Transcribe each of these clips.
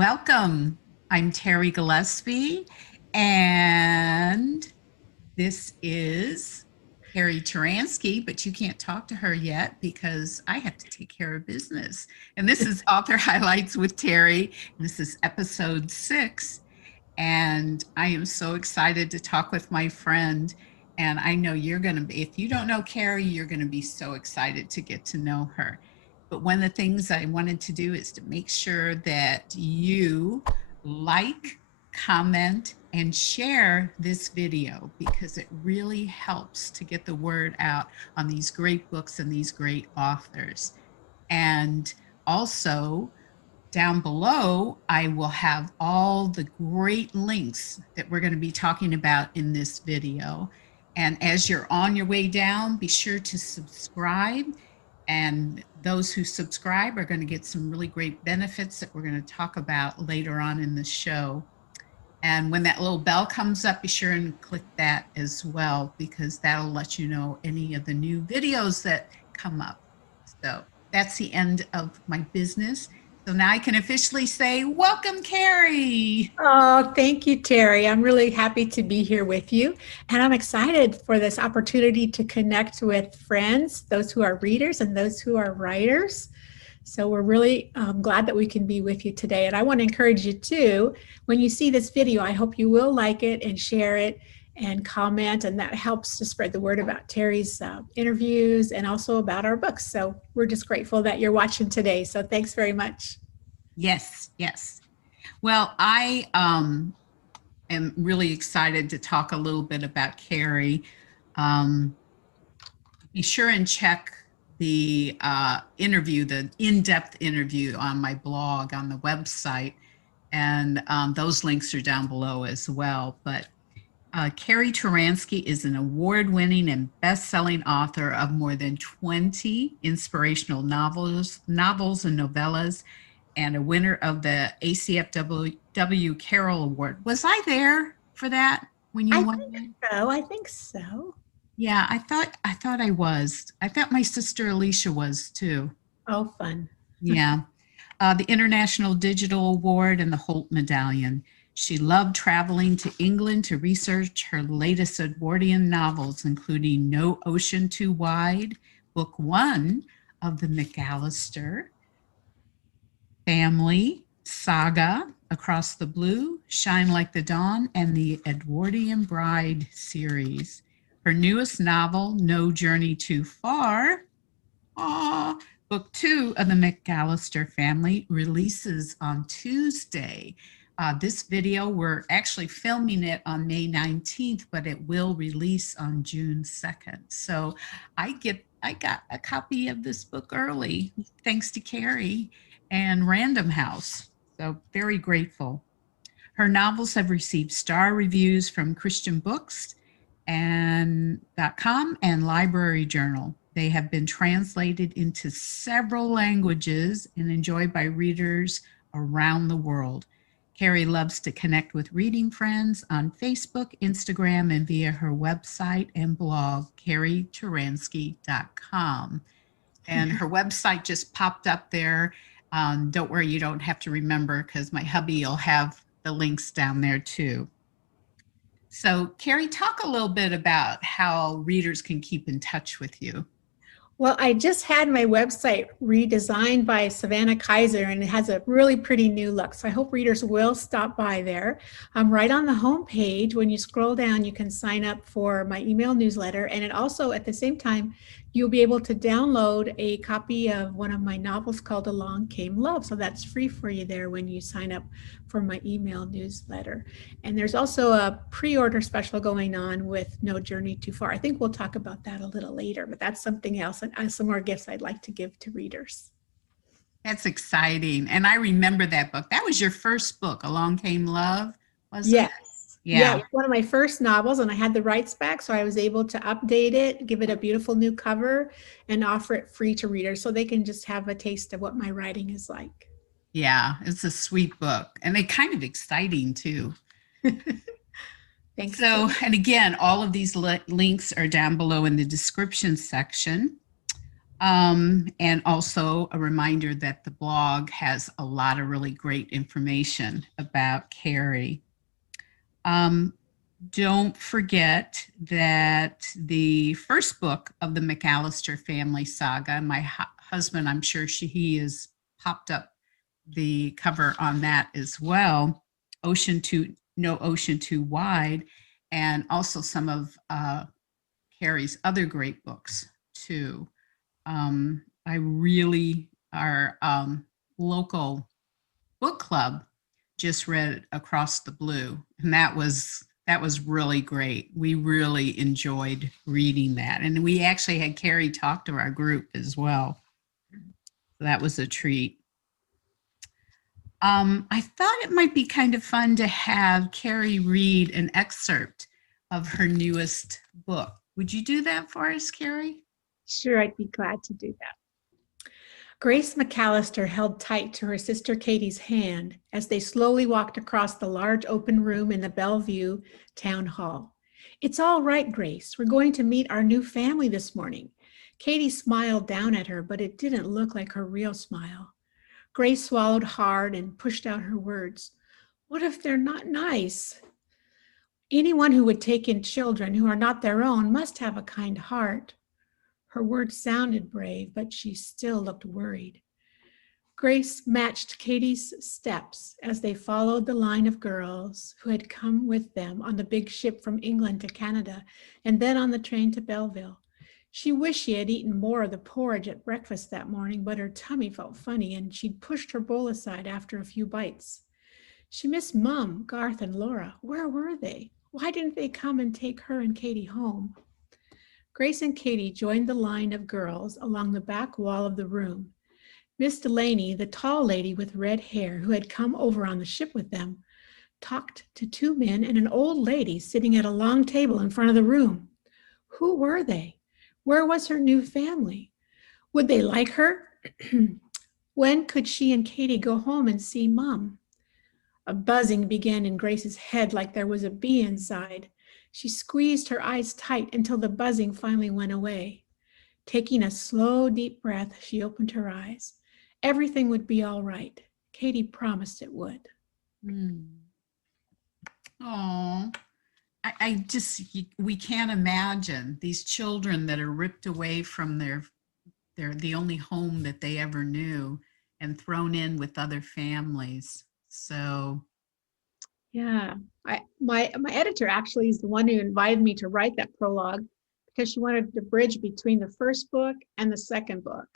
Welcome. I'm Terry Gillespie, and this is Carrie Turansky, but you can't talk to her yet because I have to take care of business. And this is Author Highlights with Terry. This is episode 6, and I am so excited to talk with my friend. And I know you're going to be, if you don't know Carrie, you're going to be so excited to get to know her. But one of the things I wanted to do is to make sure that you like, comment, and share this video because it really helps to get the word out on these great books and these great authors. And also, down below, I will have all the great links that we're going to be talking about in this video. And as you're on your way down, be sure to subscribe. And those who subscribe are going to get some really great benefits that we're going to talk about later on in the show. And when that little bell comes up, be sure and click that as well, because that'll let you know any of the new videos that come up. So that's the end of my business. So now I can officially say, welcome, Carrie. Oh, thank you, Terry. I'm really happy to be here with you. And I'm excited for this opportunity to connect with friends, those who are readers and those who are writers. So we're really glad that we can be with you today. And I want to encourage you too, when you see this video, I hope you will like it and share it and comment. And that helps to spread the word about Terry's interviews and also about our books. So we're just grateful that you're watching today. So thanks very much. Yes, yes. Well, I am really excited to talk a little bit about Carrie. Be sure and check the interview, the in-depth interview on my blog on the website. And those links are down below as well. But Carrie Turansky is an award-winning and best-selling author of more than 20 inspirational novels and novellas, and a winner of the ACFW Carroll Award. Was I there for that when you won it? I think so. Yeah, I thought I was. I thought my sister Alicia was too. Oh, fun. Yeah. The International Digital Award and the Holt Medallion. She loved traveling to England to research her latest Edwardian novels, including No Ocean Too Wide, Book 1 of the McAllister family saga, Across the Blue, Shine Like the Dawn, and the Edwardian Bride series. Her newest novel, No Journey Too Far, Book 2 of the McAllister family, releases on Tuesday. This video, we're actually filming it on May 19th, but it will release on June 2nd. So I got a copy of this book early, thanks to Carrie and Random House. So very grateful. Her novels have received star reviews from Christian Books and .com and Library Journal. They have been translated into several languages and enjoyed by readers around the world. Carrie loves to connect with reading friends on Facebook, Instagram, and via her website and blog, carrieturansky.com. And her website just popped up there. Don't worry, you don't have to remember because my hubby will have the links down there too. So, Carrie, talk a little bit about how readers can keep in touch with you. Well, I just had my website redesigned by Savannah Kaiser, and it has a really pretty new look. So I hope readers will stop by there. Right on the home page, when you scroll down, you can sign up for my email newsletter. And it also, at the same time, you'll be able to download a copy of one of my novels called Along Came Love. So that's free for you there when you sign up for my email newsletter. And there's also a pre-order special going on with No Journey Too Far. I think we'll talk about that a little later, but that's something else and some more gifts I'd like to give to readers. That's exciting. And I remember that book. That was your first book, Along Came Love, was it? Yes. Yeah, it was one of my first novels, and I had the rights back, so I was able to update it, give it a beautiful new cover, and offer it free to readers so they can just have a taste of what my writing is like. Yeah, it's a sweet book, and they're kind of exciting too. Thanks. So, and again, all of these links are down below in the description section. And also a reminder that the blog has a lot of really great information about Carrie. Um, don't forget that the first book of the McAllister family saga, my husband, I'm sure he has popped up the cover on that as well. Ocean Too, No Ocean Too Wide, and also some of Carrie's other great books too. I really, our local book club just read Across the Blue, and that was really great. We really enjoyed reading that, and we actually had Carrie talk to our group as well. So that was a treat. I thought it might be kind of fun to have Carrie read an excerpt of her newest book. Would you do that for us, Carrie? Sure, I'd be glad to do that. Grace McAllister held tight to her sister Katie's hand as they slowly walked across the large open room in the Bellevue Town Hall. It's all right, Grace. We're going to meet our new family this morning. Katie smiled down at her, but it didn't look like her real smile. Grace swallowed hard and pushed out her words. What if they're not nice? Anyone who would take in children who are not their own must have a kind heart. Her words sounded brave, but she still looked worried. Grace matched Katie's steps as they followed the line of girls who had come with them on the big ship from England to Canada and then on the train to Belleville. She wished she had eaten more of the porridge at breakfast that morning, but her tummy felt funny and she'd pushed her bowl aside after a few bites. She missed Mum, Garth, and Laura. Where were they? Why didn't they come and take her and Katie home? Grace and Katie joined the line of girls along the back wall of the room. Miss Delaney, the tall lady with red hair who had come over on the ship with them, talked to two men and an old lady sitting at a long table in front of the room. Who were they? Where was her new family? Would they like her? When could she and Katie go home and see Mom? A buzzing began in Grace's head like there was a bee inside. She squeezed her eyes tight until the buzzing finally went away. Taking a slow, deep breath, she opened her eyes. Everything would be all right. Katie promised it would. Oh, I just we can't imagine these children that are ripped away from their the only home that they ever knew and thrown in with other families. So, Yeah, my editor actually is the one who invited me to write that prologue because she wanted to bridge between the first book and the second book.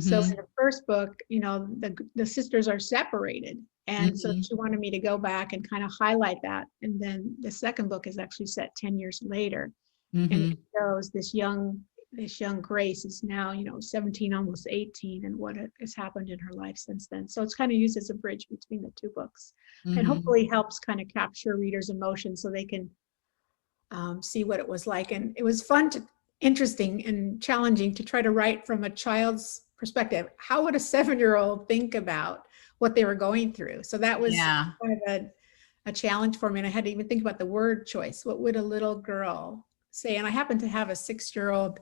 So in mm-hmm, the first book, the sisters are separated. And so mm-hmm, she wanted me to go back and kind of highlight that. And then the second book is actually set 10 years later. And mm-hmm, it shows this young Grace is now, 17, almost 18, and what has happened in her life since then. So it's kind of used as a bridge between the two books and mm-hmm. hopefully helps kind of capture readers' emotions so they can see what it was like. And it was interesting and challenging to try to write from a child's perspective. How would a 7-year-old think about what they were going through? So that was Yeah, kind of a challenge for me. And I had to even think about the word choice. What would a little girl say? And I happen to have a 6-year-old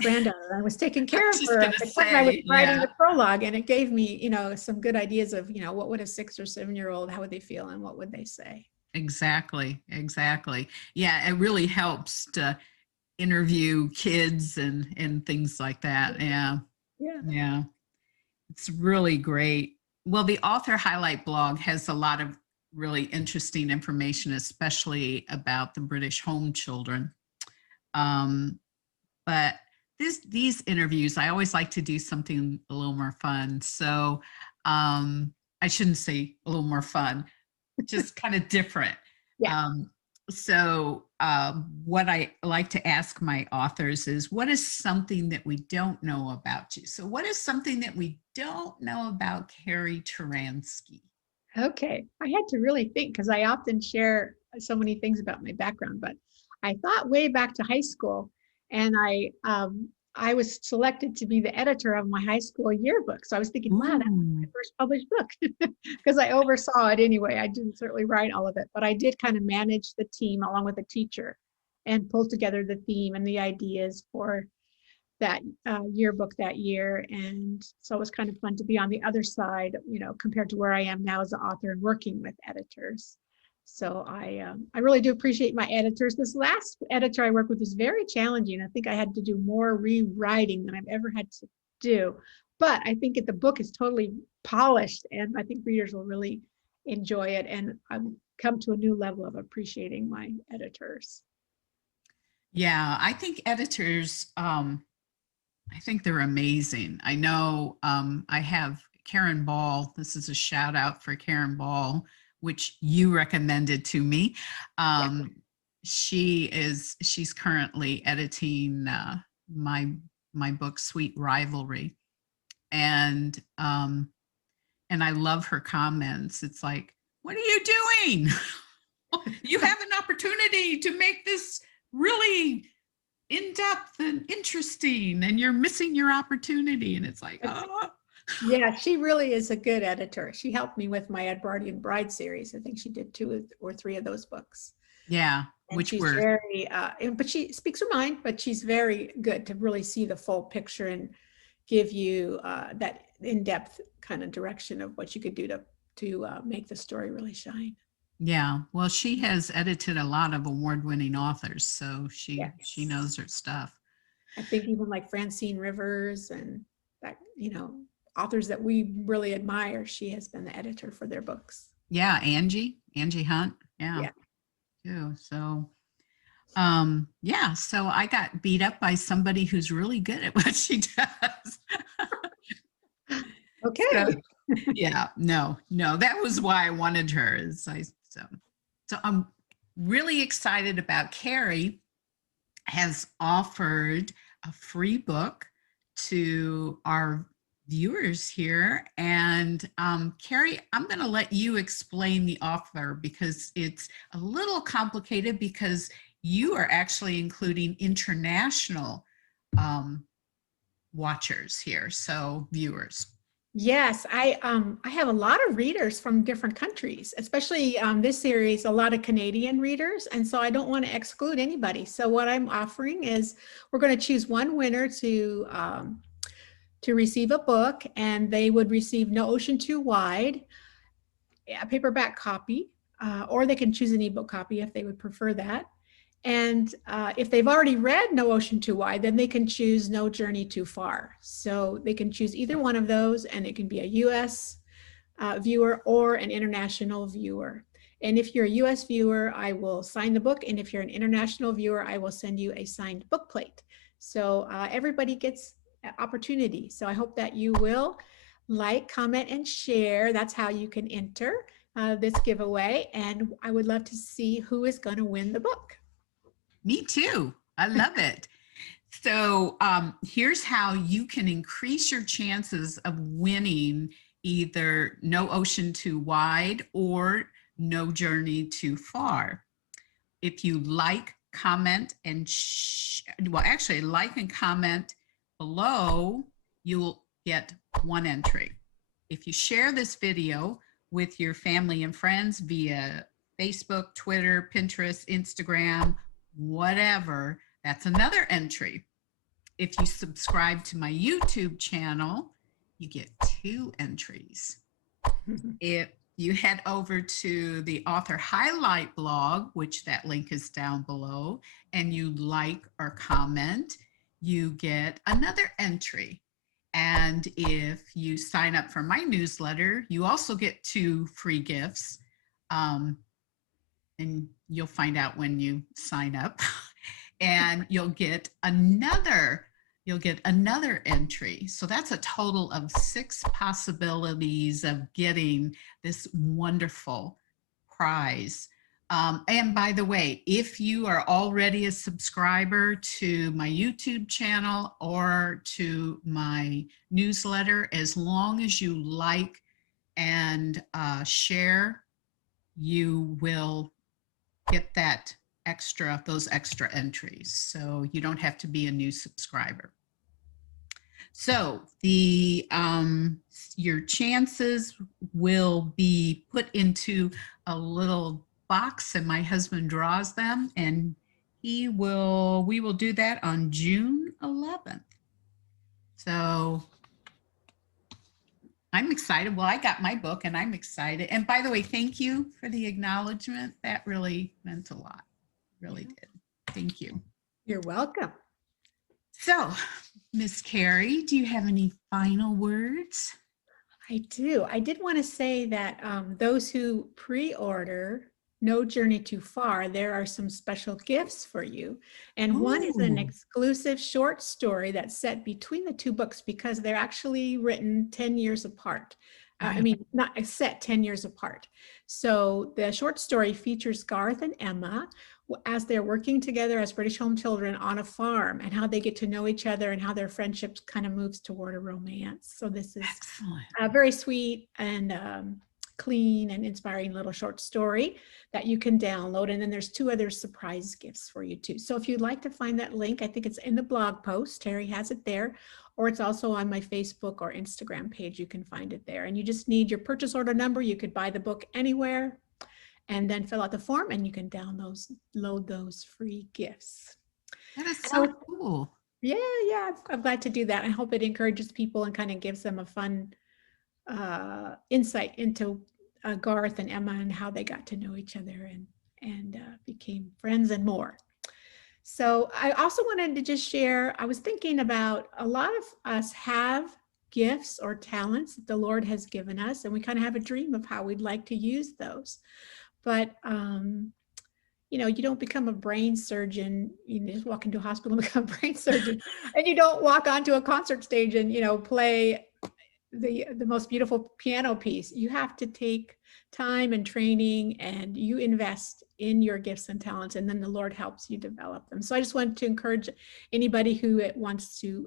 granddaughter. I was taking I care was of just her at gonna the time I was say, writing yeah, the prologue, and it gave me, some good ideas of, what would a 6 or 7-year-old, how would they feel and what would they say? exactly, exactly. Yeah, it really helps to interview kids and things like that. Yeah, Yeah. yeah. It's really great. Well, the author highlight blog has a lot of really interesting information, especially about the British home children. Um, but these interviews, I always like to do something a little more fun. So I shouldn't say a little more fun, just kind of different. Yeah. Um, what I like to ask my authors is, what is something that we don't know about you? So, what is something that we don't know about Carrie Turansky? Okay. I had to really think because I often share so many things about my background, but I thought way back to high school, and I was selected to be the editor of my high school yearbook. So I was thinking, wow, that was my Ooh. first published book because I oversaw it anyway. I didn't certainly write all of it, but I did kind of manage the team along with a teacher and pull together the theme and the ideas for that yearbook that year. And so it was kind of fun to be on the other side, compared to where I am now as an author and working with editors. So I really do appreciate my editors. This last editor I worked with was very challenging. I think I had to do more rewriting than I've ever had to do. But I think the book is totally polished, and I think readers will really enjoy it. And I've come to a new level of appreciating my editors. Yeah, I think editors, I think they're amazing. I know I have Karen Ball. This is a shout out for Karen Ball, which you recommended to me. Yeah. She's currently editing my my book Sweet Rivalry, and I love her comments. It's like, what are you doing? You have an opportunity to make this really in depth and interesting, and you're missing your opportunity. And it's like, oh. Yeah, she really is a good editor. She helped me with my Edwardian Bride series. I think she did 2 or 3 of those books. Yeah, And which she's were, very, but she speaks her mind, but she's very good to really see the full picture and give you that in-depth kind of direction of what you could do to make the story really shine. yeah. Well, she has edited a lot of award-winning authors, so she Yes. knows her stuff. I think even like Francine Rivers and that, authors that we really admire, she has been the editor for their books. Yeah, Angie Hunt. Yeah, Yeah. too. So yeah, so I got beat up by somebody who's really good at what she does. So Okay. yeah, no, that was why I wanted her. So I'm really excited about Carrie has offered a free book to our viewers here. And Carrie, I'm going to let you explain the offer because it's a little complicated because you are actually including international um, watchers here, so viewers. Yes, I have a lot of readers from different countries, especially this series, a lot of Canadian readers, and so I don't want to exclude anybody. So what I'm offering is we're going to choose one winner to receive a book, and they would receive No Ocean Too Wide, a paperback copy, or they can choose an ebook copy if they would prefer that. And if they've already read No Ocean Too Wide, then they can choose No Journey Too Far. So they can choose either one of those, and it can be a US viewer or an international viewer. And if you're a US viewer, I will sign the book. And if you're an international viewer, I will send you a signed book plate. So everybody gets an opportunity. So I hope that you will like, comment, and share. That's how you can enter this giveaway. And I would love to see who is going to win the book. Me too. I love it. So here's how you can increase your chances of winning either No Ocean Too Wide or No Journey Too Far. If you like, comment, and well, actually, like and comment below, you'll get one entry. If you share this video with your family and friends via Facebook, Twitter, Pinterest, Instagram, whatever, that's another entry. If you subscribe to my YouTube channel, you get 2 entries. If you head over to the author highlight blog, which that link is down below, and you like or comment, you get another entry. And if you sign up for my newsletter, you also get 2 free gifts. And you'll find out when you sign up. And you'll get another entry. So that's a total of 6 possibilities of getting this wonderful prize. And by the way, if you are already a subscriber to my YouTube channel or to my newsletter, as long as you like and share, you will get those extra entries. So you don't have to be a new subscriber. So your chances will be put into a little box, and my husband draws them, and we will do that on June 11th. So I'm excited. Well, I got my book and I'm excited. And by the way, thank you for the acknowledgement. That really meant a lot. Really Yeah. did. Thank you. You're welcome. So, Miss Carrie, do you have any final words? I do. I did want to say that those who pre-order No Journey Too Far, there are some special gifts for you. And one is an Oh, exclusive short story that's set between the two books because they're actually written 10 years apart. I wow. mean, not set 10 years apart. So the short story features Garth and Emma as they're working together as British home children on a farm and how they get to know each other and how their friendship kind of moves toward a romance. So this is Excellent. a very sweet and clean and inspiring little short story that you can download. And then there's two other surprise gifts for you too. So if you'd like to find that link, I think it's in the blog post. Terri has it there, or it's also on my Facebook or Instagram page. You can find it there. And you just need your purchase order number. You could buy the book anywhere and then fill out the form and you can download those free gifts. That is And I so was, cool. yeah, I'm glad to do that. I hope it encourages people and kind of gives them a fun insight into Garth and Emma and how they got to know each other and became friends and more. So I also wanted to just share, I was thinking about a lot of us have gifts or talents that the Lord has given us, and we kind of have a dream of how we'd like to use those. But you don't become a brain surgeon. You just walk into a hospital and become a brain surgeon, and you don't walk onto a concert stage and play the most beautiful piano piece. You have to take time and training, and you invest in your gifts and talents, and then the Lord helps you develop them. So I just want to encourage anybody who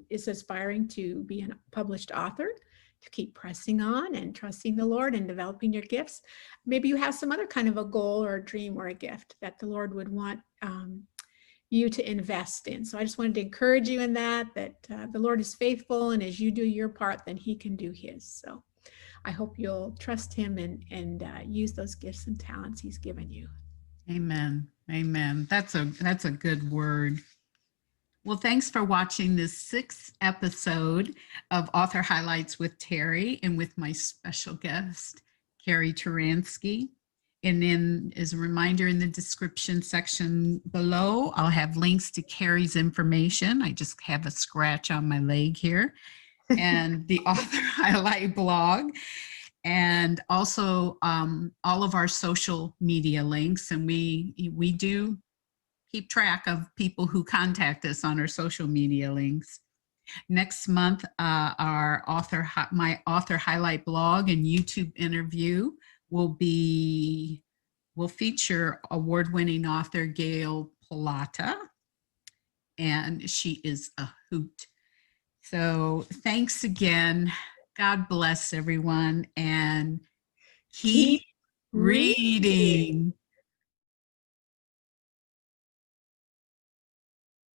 is aspiring to be a published author to keep pressing on and trusting the Lord and developing your gifts. Maybe you have some other kind of a goal or a dream or a gift that the Lord would want you to invest in. So I just wanted to encourage you in that the Lord is faithful, and as you do your part, then he can do his. So I hope you'll trust him and use those gifts and talents he's given you. Amen. Amen. That's a good word. Well, thanks for watching this sixth episode of Author Highlights with Terri and with my special guest, Carrie Turansky. And then, as a reminder, in the description section below, I'll have links to Carrie's information. I just have a scratch on my leg here, and the Author Highlight blog, and also all of our social media links. And we do keep track of people who contact us on our social media links. Next month, my author highlight blog and YouTube interview will feature award-winning author Gail Palata, and she is a hoot. So thanks again. God bless everyone, and keep Keep reading. reading.